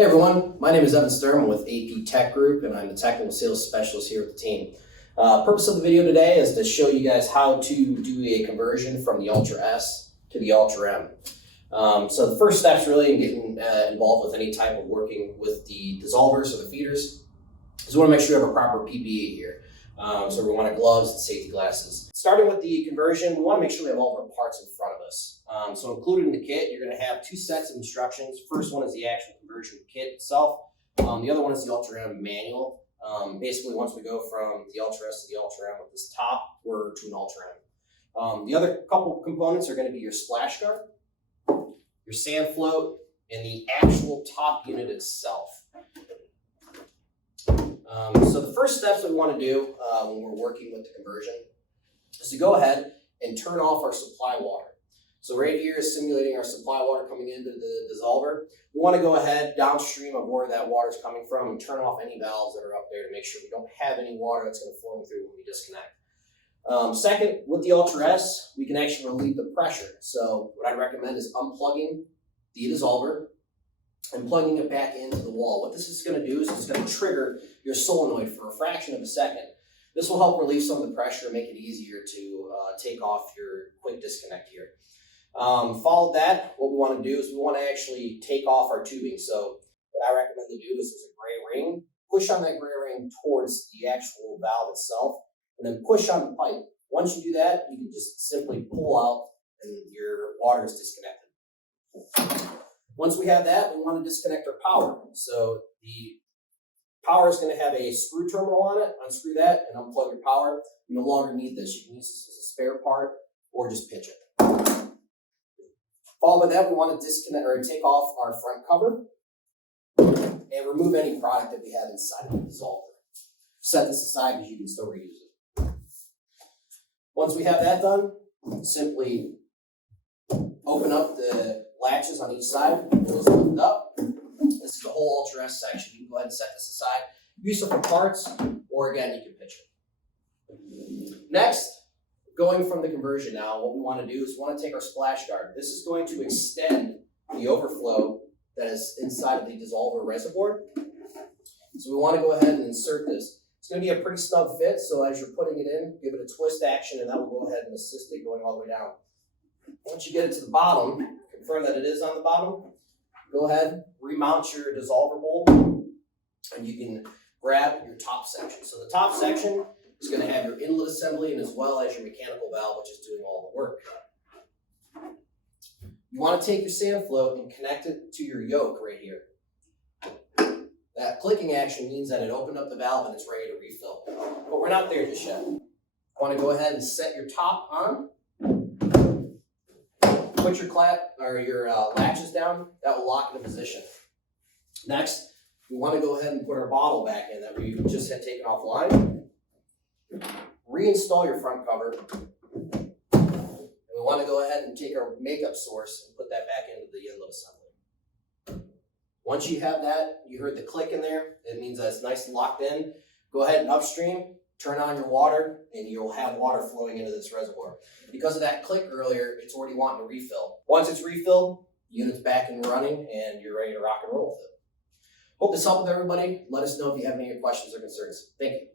Hey everyone, my name is Evan Sturm with AP Tech Group, and I'm the technical sales specialist here with the team. Purpose of the video today is to show you guys how to do a conversion from the Ultra S to the Ultra M. So the first steps really in getting involved with any type of working with the dissolvers or the feeders is we want to make sure you have a proper PPE here. So we want gloves and safety glasses. Starting with the conversion, we want to make sure we have all of our parts in front of us. So included in the kit, you're going to have two sets of instructions. First one is the actual conversion kit itself. The other one is the Ultra M manual. Basically, once we go from the Ultra S to the Ultra M with this top, we're to an Ultra M. The other couple components are going to be your splash guard, your sand float, and the actual top unit itself. So the first steps that we want to do when we're working with the conversion is to go ahead and turn off our supply water. So right here is simulating our supply water coming into the dissolver. We want to go ahead downstream of where that water is coming from and turn off any valves that are up there to make sure we don't have any water that's going to flow through when we disconnect. Second, with the Ultra S, we can actually relieve the pressure. So what I recommend is unplugging the dissolver and plugging it back into the wall. What this is going to do is it's going to trigger your solenoid for a fraction of a second. This will help relieve some of the pressure and make it easier to take off your quick disconnect here. Follow that, what we want to do is we want to actually take off our tubing. So what I recommend to do is there's a gray ring. Push on that gray ring towards the actual valve itself, and then push on the pipe. Once you do that, you can just simply pull out and your water is disconnected. Once we have that, we want to disconnect our power. So the power is going to have a screw terminal on it. Unscrew that and unplug your power. You no longer need this. You can use this as a spare part or just pitch it. Followed by that, we want to disconnect or take off our front cover and remove any product that we have inside of the dissolver. Set this aside because you can still reuse it. Once we have that done, simply open up the latches on each side. Those lift up. This is the whole Ultra S section. You can go ahead and set this aside. Use it for parts, or again, you can pitch it. Next, going from the conversion now, what we want to do is we want to take our splash guard. This is going to extend the overflow that is inside of the dissolver reservoir. So we want to go ahead and insert this. It's going to be a pretty snug fit, so as you're putting it in, give it a twist action, and that will go ahead and assist it going all the way down. Once you get it to the bottom, confirm that it is on the bottom, go ahead, remount your dissolver bowl, and you can grab your top section. So the top section is going to have your inlet assembly and as well as your mechanical valve, which is doing all the work. You want to take your sand float and connect it to your yoke right here. That clicking action means that it opened up the valve and it's ready to refill. But we're not there just yet. You want to go ahead and set your top on. Put your latches down. That will lock into position. Next, we want to go ahead and put our bottle back in that we just had taken offline. Reinstall your front cover. And we want to go ahead and take our makeup source and put that back into the inlet assembly. Once you have that, you heard the click in there. It means that it's nice and locked in. Go ahead and upstream, turn on your water, and you'll have water flowing into this reservoir. Because of that click earlier, it's already wanting to refill. Once it's refilled, the unit's back and running, and you're ready to rock and roll with it. Hope this helped with everybody. Let us know if you have any questions or concerns. Thank you.